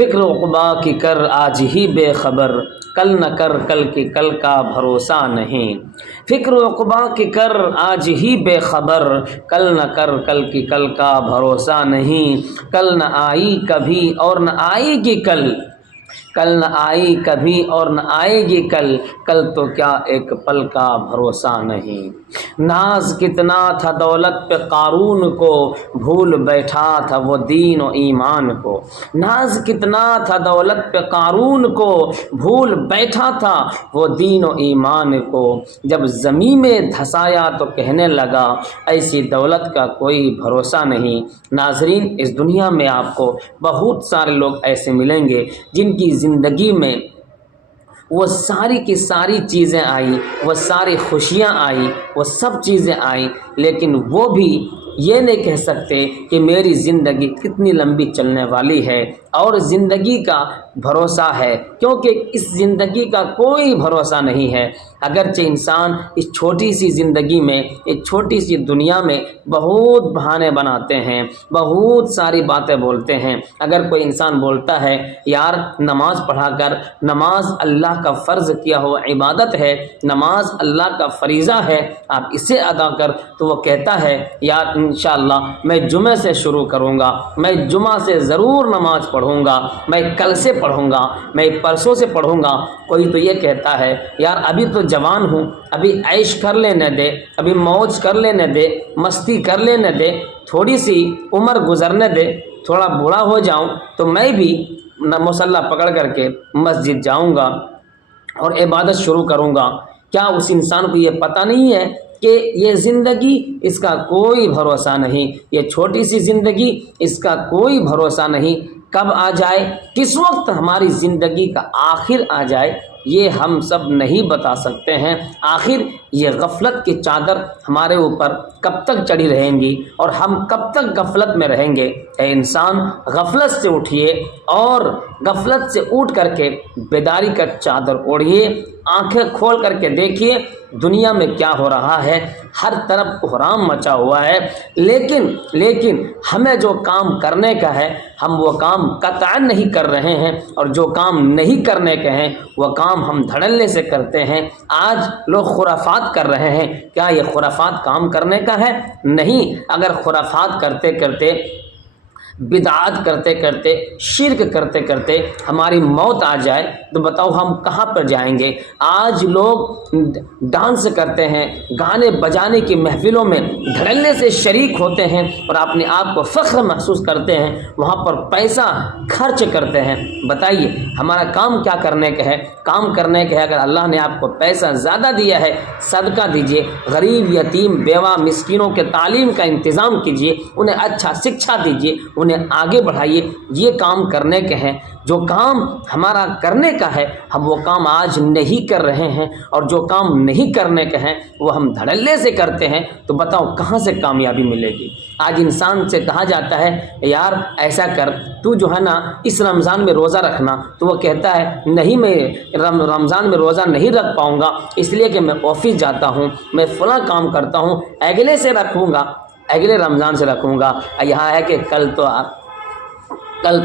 فکر عقبا کی کر آج ہی بے خبر، کل نہ کر کل کی کل کا بھروسہ نہیں۔ فکر عقبا کی کر آج ہی بے خبر، کل نہ کر کل کی کل کا بھروسہ نہیں۔ کل نہ آئی کبھی اور نہ آئے گی کل، کل نہ آئی کبھی اور نہ آئے گی کل، کل تو کیا ایک پل کا بھروسہ نہیں۔ ناز کتنا تھا دولت پہ قارون کو، بھول بیٹھا تھا وہ دین و ایمان کو۔ ناز کتنا تھا دولت پہ قارون کو، بھول بیٹھا تھا وہ دین و ایمان کو۔ جب زمین میں دھسایا تو کہنے لگا، ایسی دولت کا کوئی بھروسہ نہیں۔ ناظرین، اس دنیا میں آپ کو بہت سارے لوگ ایسے ملیں گے جن کی زندگی میں وہ ساری کی ساری چیزیں آئی، وہ ساری خوشیاں آئی، وہ سب چیزیں آئیں، لیکن وہ بھی یہ نہیں کہہ سکتے کہ میری زندگی کتنی لمبی چلنے والی ہے اور زندگی کا بھروسہ ہے، کیونکہ اس زندگی کا کوئی بھروسہ نہیں ہے۔ اگرچہ انسان اس چھوٹی سی زندگی میں، ایک چھوٹی سی دنیا میں بہت بہانے بناتے ہیں، بہت ساری باتیں بولتے ہیں۔ اگر کوئی انسان بولتا ہے یار نماز پڑھا کر، نماز اللہ کا فرض کیا ہوا عبادت ہے، نماز اللہ کا فریضہ ہے، آپ اسے ادا کر، تو وہ کہتا ہے یار انشاءاللہ میں جمعے سے شروع کروں گا، میں جمعہ سے ضرور نماز پڑھوں گا، میں کل سے پڑھوں گا، میں پرسوں سے پڑھوں گا۔ کوئی تو یہ کہتا ہے یار ابھی تو جوان ہوں، ابھی عیش کر لینے دے، ابھی موج کر لینے دے، مستی کر لینے دے، تھوڑی سی عمر گزرنے دے، تھوڑا بوڑھا ہو جاؤں تو میں بھی مصلی پکڑ کر کے مسجد جاؤں گا اور عبادت شروع کروں گا۔ کیا اس انسان کو یہ پتہ نہیں ہے کہ یہ زندگی اس کا کوئی بھروسہ نہیں، یہ چھوٹی سی زندگی اس کا کوئی بھروسہ نہیں، کب آ جائے، کس وقت ہماری زندگی کا آخر آ جائے یہ ہم سب نہیں بتا سکتے ہیں۔ آخر یہ غفلت کی چادر ہمارے اوپر کب تک چڑھی رہیں گی اور ہم کب تک غفلت میں رہیں گے؟ اے انسان، غفلت سے اٹھیے اور غفلت سے اٹھ کر کے بیداری کا چادر اوڑھیے، آنکھیں کھول کر کے دیکھیے دنیا میں کیا ہو رہا ہے، ہر طرف بحران مچا ہوا ہے، لیکن ہمیں جو کام کرنے کا ہے ہم وہ کام قطعاً نہیں کر رہے ہیں، اور جو کام نہیں کرنے کے ہیں وہ کام ہم دھڑلے سے کرتے ہیں۔ آج لوگ خرافات کر رہے ہیں، کیا یہ خرافات کام کرنے کا ہے؟ نہیں۔ اگر خرافات کرتے کرتے، بدعات کرتے کرتے، شرک کرتے کرتے ہماری موت آ جائے تو بتاؤ ہم کہاں پر جائیں گے؟ آج لوگ ڈانس کرتے ہیں، گانے بجانے کی محفلوں میں دھڑلے سے شریک ہوتے ہیں اور اپنے آپ کو فخر محسوس کرتے ہیں، وہاں پر پیسہ خرچ کرتے ہیں۔ بتائیے ہمارا کام کیا کرنے کا ہے؟ کام کرنے کا ہے اگر اللہ نے آپ کو پیسہ زیادہ دیا ہے صدقہ دیجیے، غریب یتیم بیوہ مسکینوں کے تعلیم کا انتظام کیجیے، انہیں اچھا شکشا دیجیے، انہیں آگے بڑھائیے، یہ کام کرنے کے ہیں۔ جو کام ہمارا کرنے کا ہے ہم وہ کام آج نہیں کر رہے ہیں، اور جو کام نہیں کرنے کے ہیں وہ ہم دھڑلے سے کرتے ہیں، تو بتاؤ کہاں سے کامیابی ملے گی؟ آج انسان سے کہا جاتا ہے یار ایسا کر، تو جو ہے نا اس رمضان میں روزہ رکھنا، تو وہ کہتا ہے نہیں میں رمضان میں روزہ نہیں رکھ پاؤں گا، اس لیے کہ میں آفس جاتا ہوں، میں فلاں کام کرتا ہوں، اگلے سے رکھوں گا، اگلے رمضان سے رکھوں گا۔ یہاں ہے کہ کل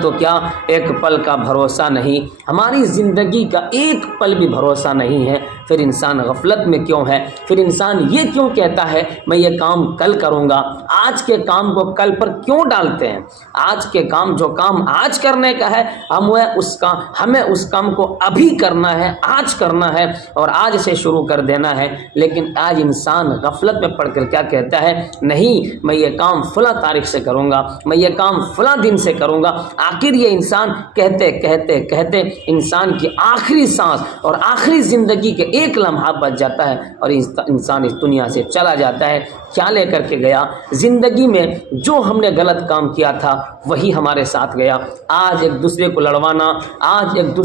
تو کیا ایک پل کا بھروسہ نہیں، ہماری زندگی کا ایک پل بھی بھروسہ نہیں ہے۔ پھر انسان غفلت میں کیوں ہے؟ پھر انسان یہ کیوں کہتا ہے میں یہ کام کل کروں گا؟ آج کے کام کو کل پر کیوں ڈالتے ہیں؟ آج کے کام، جو کام آج کرنے کا ہے ہمیں اس کام کو ابھی کرنا ہے، آج کرنا ہے اور آج سے شروع کر دینا ہے۔ لیکن آج انسان غفلت میں پڑھ کر کیا کہتا ہے؟ نہیں میں یہ کام فلاں تاریخ سے کروں گا، میں یہ کام فلاں دن سے کروں گا۔ آخر یہ انسان کہتے کہتے کہتے انسان کی آخری سانس اور آخری زندگی کے ایک لمحہ بچ جاتا ہے اور انسان اس دنیا سے چلا جاتا ہے۔ کیا لے کر کے گیا؟ زندگی میں جو ہم نے غلط کام کیا تھا وہی ہمارے ساتھ گیا۔ آج ایک دوسرے کو لڑوانا، آج ایک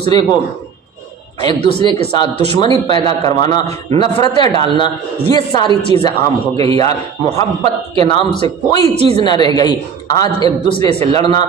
دوسرے کے ساتھ دشمنی پیدا کروانا، نفرتیں ڈالنا، یہ ساری چیزیں عام ہو گئی یار۔ محبت کے نام سے کوئی چیز نہ رہ گئی۔ آج ایک دوسرے سے لڑنا،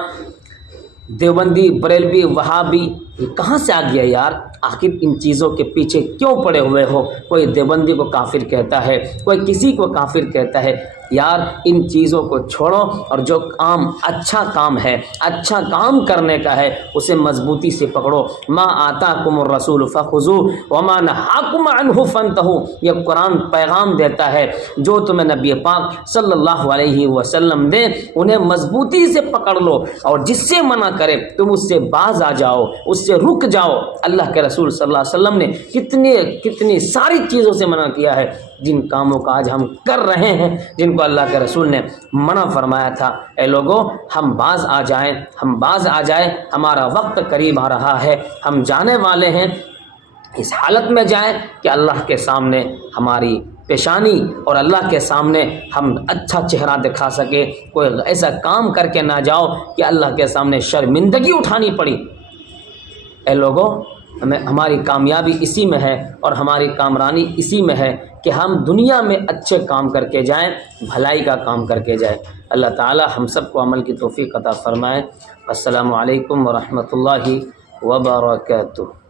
دیوبندی، بریلوی، وہابی، یہ کہاں سے آ گیا یار؟ آخر ان چیزوں کے پیچھے کیوں پڑے ہوئے ہو؟ کوئی دیوبندی کو کافر کہتا ہے، کوئی کسی کو کافر کہتا ہے، یار ان چیزوں کو چھوڑو اور جو کام ہے اچھا کام کرنے کا ہے اسے مضبوطی سے پکڑو. ما آتاکم الرسول فخذوہ وما نہاکم عنہ فانتہوا. یہ قرآن پیغام دیتا ہے جو تمہیں نبی پاک صلی اللہ علیہ وسلم دے انہیں مضبوطی سے پکڑ لو اور جس سے منع کرے تم اس سے باز آ جاؤ, اس سے رک جاؤ. اللہ کے رسول صلی اللہ علیہ وسلم نے کتنی ساری چیزوں سے منع کیا ہے, جن کاموں کا آج ہم کر رہے ہیں جن کو اللہ کے رسول نے منع فرمایا تھا. اے لوگوں ہم باز آ جائیں, ہمارا وقت قریب آ رہا ہے, ہم جانے والے ہیں. اس حالت میں جائیں کہ اللہ کے سامنے ہماری پیشانی اور اللہ کے سامنے ہم اچھا چہرہ دکھا سکے. کوئی ایسا کام کر کے نہ جاؤ کہ اللہ کے سامنے شرمندگی اٹھانی پڑی. اے لوگوں ہماری کامیابی اسی میں ہے اور ہماری کامرانی اسی میں ہے کہ ہم دنیا میں اچھے کام کر کے جائیں, بھلائی کا کام کر کے جائیں. اللہ تعالی ہم سب کو عمل کی توفیق عطا فرمائے. السلام علیکم ورحمۃ اللہ وبرکاتہ.